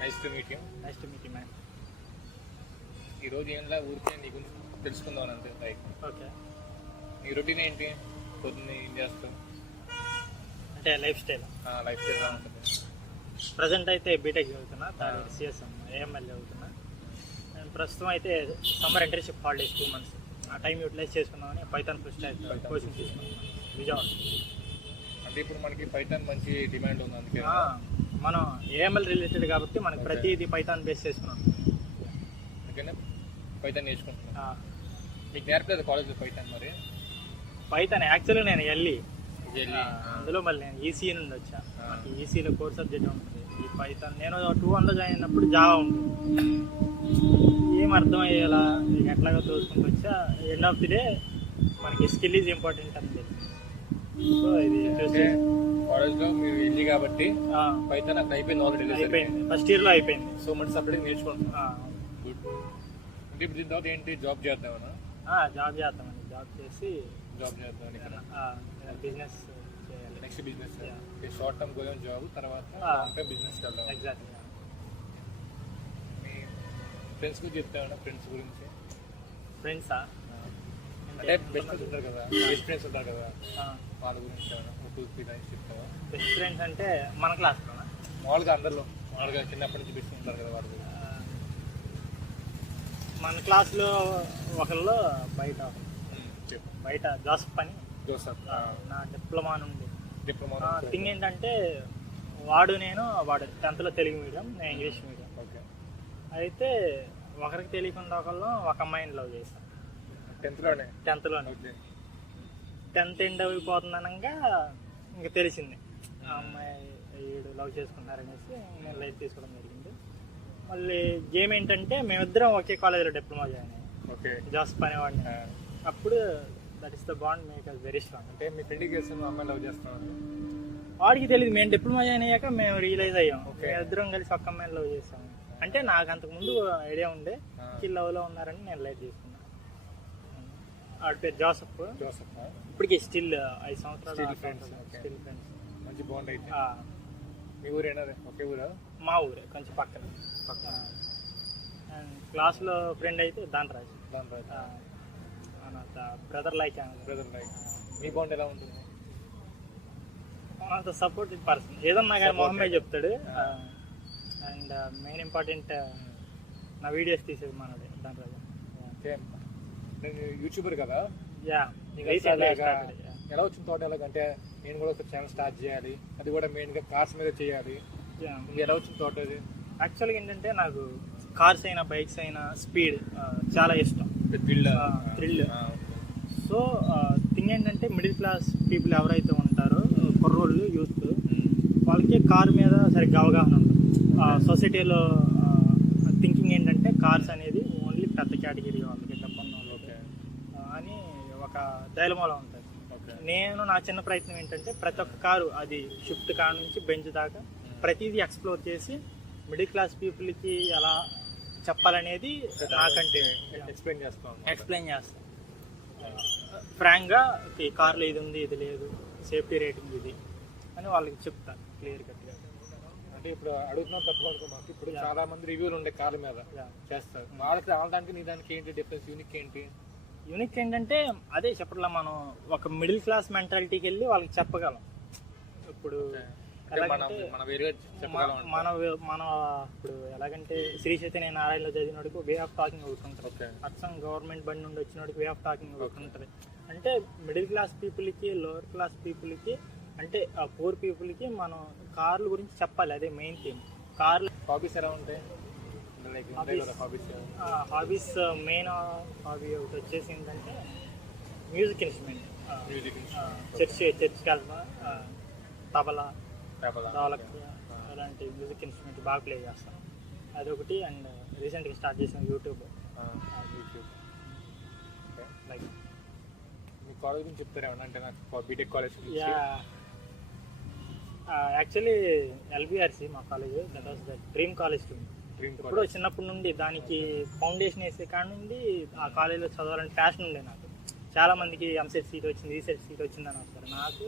Nice to meet you. Nice to meet you ma'am. ఈరోజు ఏంలా ఊరికే నీ గురించి తెలుసుకుందాం అంతే. లైక్ ఓకే, నీ రొటీన్ ఏంటి? పొద్దున్న ఏం చేస్తావు? అంటే లైఫ్ స్టైల్ ఎలా ఉంటుంది? ప్రజెంట్ అయితే బీటెక్ చదువుతున్నా, థర్డ్ ఇయర్ సిఎస్ఎం ఏఎంఎల్ చదువుతున్నా. అండ్ ప్రస్తుతం అయితే సమ్మర్ ఇంటర్న్షిప్ హాలిడేస్ 2 months. ఆ టైం యూటిలైజ్ చేసుకుందామని పైథాన్ ఫుల్ స్టాక్ కోచింగ్ తీసుకున్నాను విజయవాడ. అంటే ఇప్పుడు మనకి పైథాన్ మంచి డిమాండ్ ఉంది, అందుకే మనం ఏఎంఎల్ రిలేటెడ్ కాబట్టి మనకి ప్రతిదీ పైథాన్ బేస్ చేసుకున్నాం. అందుకనే పైథాన్ నేర్చుకుంటున్నాను. మీకు నేర్పలేదు కాలేజ్లో పైథాన్? మరి పైథాన్ యాక్చువల్గా నేను వెళ్ళి అందులో మళ్ళీ నేను ఈసీ నుండి వచ్చా. ఈసీలో కోర్ సబ్జెక్ట్ ఉంటుంది. ఈ పైథాన్ నేను 2 జాయిన్ అయినప్పుడు జావా ఉంటుంది. ఏం అర్థం అయ్యేలా ఎట్లాగో తోసుకుంటూ వచ్చా. ఎండ్ ఆఫ్ ది డే మనకి స్కిల్ ఈజ్ ఇంపార్టెంట్ అని తెలిసింది. సో ఇది చూసి కాలేజ్లో మీరు వెళ్ళి కాబట్టి పైథాన్ అక్కడ అయిపోయింది, ఆల్రెడీ అయిపోయింది, ఫస్ట్ ఇయర్లో అయిపోయింది. సో మంచి సపరేట్గా నేర్చుకుంటున్నాను. గుడ్. అంటే ఇప్పుడు దీని తర్వాత ఏంటి, జాబ్ చేద్దామన్నా? జాబ్ చేద్దామండి. జాబ్ చేసి చేద్దామని బిజినెస్ చేయాలి. నెక్స్ట్ బిజినెస్ షార్ట్ టర్మ్ గోయం జాబ్, తర్వాత బిజినెస్ వెళ్దాం. ఎగ్జాక్ట్లీ. మీ ఫ్రెండ్స్ గురించి చెప్తామన్నా? ఫ్రెండ్స్ గురించి ఫ్రెండ్సా అంటే బెస్ట్ ఫ్రెండ్స్ ఉంటారు కదా, బెస్ట్ ఫ్రెండ్స్ ఉంటారు కదా, వాళ్ళ గురించి 2-3 లైన్స్ చెప్తావా? బెస్ట్ ఫ్రెండ్స్ అంటే మన క్లాస్లోనా? మామూలుగా అందరిలో మామూలుగా చిన్నప్పటి నుంచి బెస్ట్ ఉంటారు కదా వాళ్ళ గురించి. మన క్లాస్లో ఒకళ్ళు బయట జోసఫ్ అని, నా డిప్లొమా నుండి. థింగ్ ఏంటంటే వాడు 10th తెలుగు మీడియం, నేను ఇంగ్లీష్ మీడియం. ఓకే. అయితే ఒకరికి తెలియకుండా ఒక అమ్మాయిని లవ్ చేశాను 10th. 10th ఎండ్ అయిపోతుందనగా ఇంకా తెలిసింది ఆ అమ్మాయి వీడు లవ్ చేసుకున్నారనేసి నేను లైఫ్ తీసుకోవడం జరిగింది. మళ్ళీ గేమ్ ఏంటంటే మేమిద్దరం ఒకే కాలేజీలో డిప్లొమా జాయిన్ అయ్యాం, జోసఫ్ అనేవాడిని. అప్పుడు that is the bond make us very strong. అంటే మీ ఫ్రెండ్కి చేస్తాను అమ్మాయి లవ్ చేస్తాను, వాడికి తెలియదు. మేము డిప్లొమా జాయిన్ అయ్యాక మేము రియలైజ్ అయ్యాం. మేమిద్దరం కలిసి ఒక్క అమ్మాయిని లవ్ చేస్తాము. అంటే నాకు అంతకుముందు ఐడియా ఉండే లవ్లో ఉన్నారని నేను లైట్ తీసుకున్నాను. వాడి పేరు జోసఫ్. ఇప్పటికి స్టిల్ 5 సంవత్సరాలు ఫ్రెండ్స్. మంచి బాండ్ అయితే. మీ ఊరేనా? ఒకే ఊరా? మా ఊరే, కొంచెం పక్కన. అండ్ క్లాస్లో ఫ్రెండ్ అయితే దాంట్రాజ్. Brother like. మీ బాండ్ ఎలా ఉంటుంది? అంత సపోర్టివ్ పర్సన్. ఏదన్నా కానీ మొహమ్మే చెప్తాడు. అండ్ మెయిన్ ఇంపార్టెంట్ నా వీడియోస్ తీసేది మనోడే దాంట్రాజ్. నేను యూట్యూబర్ కదా, ఎలా వచ్చిన తోట ఎలాగంటే నేను కూడా ఒక ఛానల్ స్టార్ట్ చేయాలి, అది కూడా మెయిన్గా కార్స్ మీద చేయాలి. ఎలా వచ్చిన తోట? అది యాక్చువల్గా ఏంటంటే నాకు కార్స్ అయినా బైక్స్ అయినా స్పీడ్ చాలా ఇష్టం, థ్రిల్. సో థింగ్ ఏంటంటే మిడిల్ క్లాస్ పీపుల్ ఎవరైతే ఉంటారో కుర్రోళ్ళు, యూత్, వాళ్ళకి కార్ మీద సరిగ్గా అవగాహన ఉంటుంది. సొసైటీలో థింకింగ్ ఏంటంటే కార్స్ అనేది ఓన్లీ పెద్ద కేటగిరీ వాళ్ళకి, డబ్బున్న వాళ్ళకి అని ఒక డైలమాలో ఉంటుంది. నేను నా చిన్న ప్రయత్నం ఏంటంటే ప్రతి ఒక్క కారు, అది షిఫ్ట్ కార్ నుంచి బెంచ్ దాకా ప్రతిదీ ఎక్స్ప్లోర్ చేసి మిడిల్ క్లాస్ పీపుల్కి ఎలా చెప్పాలనేది నాకంటే ఎక్స్ప్లెయిన్ చేస్తాను. ఫ్రాంక్గా ఈ కార్లో ఇది ఉంది, ఇది లేదు, సేఫ్టీ రేటింగ్ ఇది అని వాళ్ళకి చెప్తాను క్లియర్ కట్గా. అంటే ఇప్పుడు అడుగుతున్నాం తప్పకుండా, మాకు ఇప్పుడు చాలా మంది రివ్యూలు ఉండే కార్ల మీద చేస్తారు. వాళ్ళకి దానికి నీ దానికి ఏంటి డిఫరెన్స్? యూనిక్ ఏంటంటే అదే చెప్పట్లా, మనం ఒక మిడిల్ క్లాస్ మెంటాలిటీకి వెళ్ళి వాళ్ళకి చెప్పగలం. ఇప్పుడు మన ఇప్పుడు ఎలాగంటే శ్రీ చైతన్య నారాయణలో చదివినోడికి వే ఆఫ్ టాకింగ్ ఒకటి ఉంటుంది, అచ్చం గవర్నమెంట్ బండి నుండి వచ్చినోడికి వే ఆఫ్ టాకింగ్ ఒకటి ఉంటుంది. అంటే మిడిల్ క్లాస్ పీపుల్కి, లోవర్ క్లాస్ పీపుల్కి, అంటే ఆ పూర్ పీపుల్కి మనం కార్ల గురించి చెప్పాలి. అదే మెయిన్ థీమ్. కార్లు హాబీస్ ఎలా ఉంటాయి? హాబీస్ మెయిన్ హాబీ ఒకటి వచ్చేసి ఏంటంటే మ్యూజిక్ ఇన్స్ట్రుమెంట్. చర్చ్కి వెళ్తా, తబలా, డోలక్ అలాంటి మ్యూజిక్ ఇన్స్ట్రుమెంట్ బాగా ప్లే చేస్తాను, అదొకటి. అండ్ రీసెంట్గా స్టార్ట్ చేసాను యూట్యూబ్. లైక్ మీ కాలేజ్ గురించి చెప్తారేమన్నా? అంటే నాకు బీటెక్ కాలేజ్ యాక్చువల్లీ ఎల్బిఆర్సి మా college, that was the dream college to me. ఇప్పుడు చిన్నప్పటి నుండి దానికి ఫౌండేషన్ వేసే కాడ నుండి ఆ కాలేజీలో చదవాలని ప్యాషన్ ఉండే నాకు. చాలామందికి ఎంసెట్ సీట్ వచ్చింది, ఈసెట్ సీట్ వచ్చిందని వస్తారు. నాకు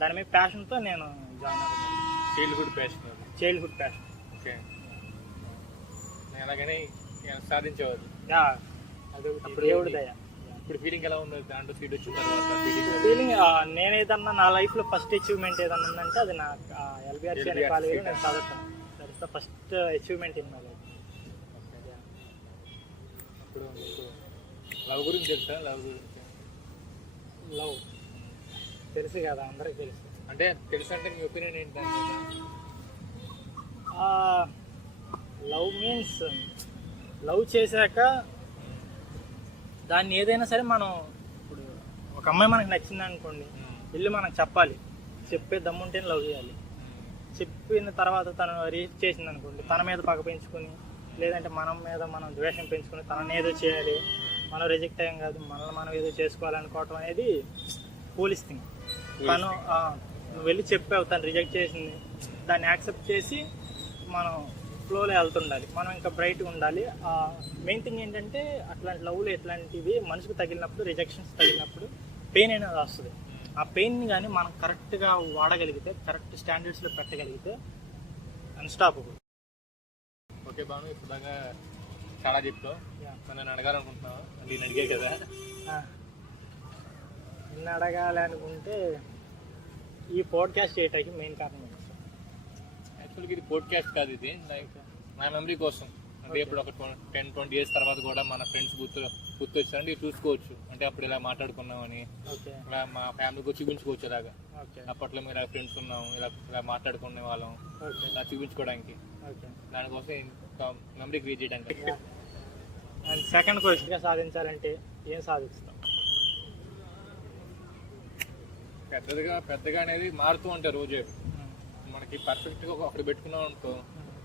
దాని మీద ప్యాషన్తో నేను జాయిన్ అవ్వను. Childhood passion. ఓకే. ఎలాగైనా సాధించేవారు. యా, అది దేవుడి దయ. ఇప్పుడు ఫీలింగ్ ఎలా ఉంది దాంట్లో సీట్ వచ్చిన తర్వాత? ఫీలింగ్ నేను ఏదన్నా నా లైఫ్లో ఫస్ట్ అచీవ్మెంట్ ఏదన్నా ఉందంటే అది నా ఎల్బిఆర్సి అనే కాలేజీలో నేను చదువుతాను. That is the first achievement in my life. ఇప్పుడు మీకు లవ్ గురించి తెలుసా? లవ్ గురించి లవ్ తెలుసు కదా, అందరికి తెలుసు. అంటే తెలుసు అంటే మీ ఒపీనియన్ ఏంటి దాని మీద? లవ్ మీన్స్ లవ్ చేశాక దాన్ని ఏదైనా సరే మనం, ఇప్పుడు ఒక అమ్మాయి మనకు నచ్చింది అనుకోండి, వెళ్ళి మనం చెప్పాలి. చెప్పే దమ్ముంటేనే లవ్ చేయాలి. చెప్పిన తర్వాత తను రిజెక్ట్ చేసింది అనుకోండి, తన మీద పగ పెంచుకొని, లేదంటే మన మీద మనం ద్వేషం పెంచుకొని తనని ఏదో చేయాలి, మనం రిజెక్ట్ అయ్యాం కాదు మనల్ని మనం ఏదో చేసుకోవాలనుకోవటం అనేది ఫూలిష్ థింగ్. తను నువ్వు వెళ్ళి చెప్పావు, తను రిజెక్ట్ చేసింది, దాన్ని యాక్సెప్ట్ చేసి మనం ఫ్లోలో వెళ్తుండాలి. మనం ఇంకా బ్రైట్గా ఉండాలి. మెయిన్ థింగ్ ఏంటంటే అట్లాంటి లవ్లు ఎట్లాంటివి మనసుకు తగిలినప్పుడు, రిజెక్షన్స్ తగిలినప్పుడు పెయిన్ అనేది వస్తుంది. ఆ పెయిన్ని కానీ మనం కరెక్ట్గా వాడగలిగితే, కరెక్ట్ స్టాండర్డ్స్లో పెట్టగలిగితే అన్స్టాపబుల్. ఓకే బాను, ఇప్పుడు దాకా చాలా చెప్తావు. నన్ను అడగాలనుకుంటున్నావు అంటే నేను అడిగే కదా. నిన్ను అడగాలి అనుకుంటే ఈ పోడ్కాస్ట్ చేయటానికి మెయిన్ కారణం యాక్చువల్గా ఇది పోడ్కాస్ట్ కాదు, ఇది లైక్ నా మెమరీ కోసం. అంటే ఇప్పుడు ఒక 10-20 years తర్వాత కూడా మన ఫ్రెండ్స్ గుర్తొచ్చారంటే ఇది చూసుకోవచ్చు. అంటే అప్పుడు ఇలా మాట్లాడుకున్నామని, ఇలా మా ఫ్యామిలీకి చూపించుకోవచ్చు. ఇలాగా అప్పట్లో మీరు ఇలా ఫ్రెండ్స్ ఉన్నాము, ఇలా మాట్లాడుకునే వాళ్ళం, ఇలా చూపించుకోవడానికి, దానికోసం మెమరీ క్రియేట్ చేయడానికి. అండ్ సెకండ్ క్వశ్చన్గా సాధించాలంటే ఏం సాధిస్తాం? పెద్దగా అనేది మారుతూ ఉంటాయి రోజే. మనకి పర్ఫెక్ట్గా ఒకటి పెట్టుకున్నాం అనుకో,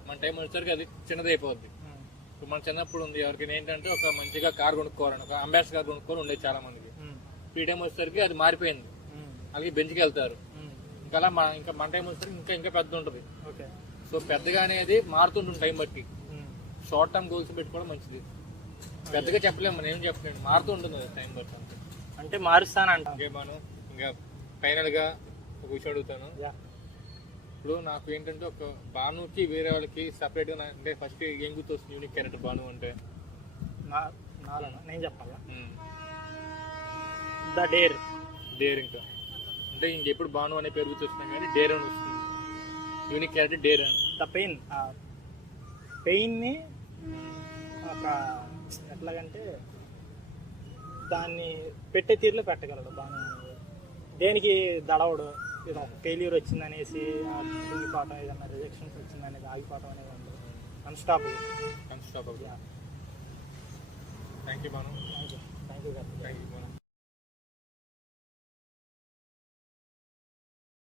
మన టైం వచ్చేసరికి అది చిన్నదైపోద్ది. ఇప్పుడు మన చిన్నప్పుడు ఉంది ఎవరికైనా ఏంటంటే ఒక మంచిగా కార్ కొనుక్కోవాలని, ఒక అంబాసిడర్ కార్ కొనుక్కోవాలి ఉండేది చాలా మందికి. ఈ టైం వచ్చేసరికి అది మారిపోయింది, అలాగే బెంచ్కి వెళ్తారు. ఇంకా అలా ఇంకా మన టైం వచ్చేసరికి ఇంకా పెద్ద ఉంటుంది. సో పెద్దగా అనేది మారుతుంటుంది టైం బట్టి. షార్ట్ టర్మ్ గోల్స్ పెట్టుకోవడం మంచిది. పెద్దగా చెప్పలేము, మనం ఏం చెప్పలేము, మారుతూ ఉంటుంది టైం బట్టి. అంటే మారుస్తానంట. మనం ఇంకా ఫైనల్గా ఒక విషయం అడుగుతాను. ఇప్పుడు నాకు ఏంటంటే ఒక భానుకి వేరే వాళ్ళకి సపరేట్గా అంటే ఫస్ట్ ఏం గుర్తొస్తుంది యూనిక్ క్యారెక్టర్ భాను అంటే? నేను చెప్పాలా? The dare. ఇంకా అంటే ఇంకెప్పుడు భాను అనే పేరు గుర్తొచ్చినా కానీ డేర్ అని వస్తుంది. యూనిక్ క్యారెక్టర్ డేర్ అని. ద పెయిన్ని ఒక ఎట్లాగంటే దాన్ని పెట్టే తీరులో పెట్టగలడు భాను. దేనికి దడవడు. ఇది ఒక ఫెయిల్యూర్ వచ్చిందనేసి కుంగిపోవటం, ఏదన్నా రిజెక్షన్స్ వచ్చిందనేది ఆగిపోవటం అనేది ఉండదు. Unstoppable. Thank you Bhanu. Thank you.